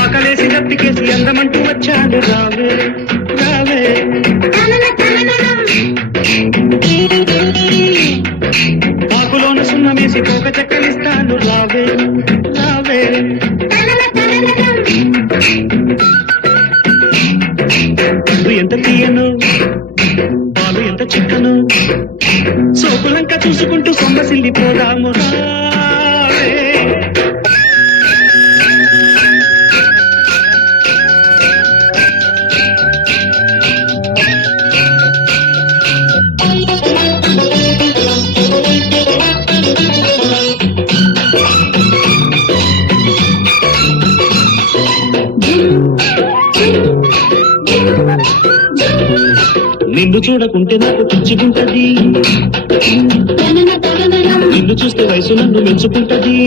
ఆకలేసి దప్పికేసి అందమంటూ వచ్చాను రావే రావే ఆకులోన సున్నమేసి పోక చెక్కలిస్తాను రావే రావే ఎంత తీయను పాలు ఎంత చిక్కను సోకులంక చూసుకుంటూ సొమ్మసిల్లిపోదాము రావే నిన్ను చూడకుంటే నాకు పిచ్చిగుంటది నిన్ను చూస్తే వయసు నన్ను మెచ్చుకుంటది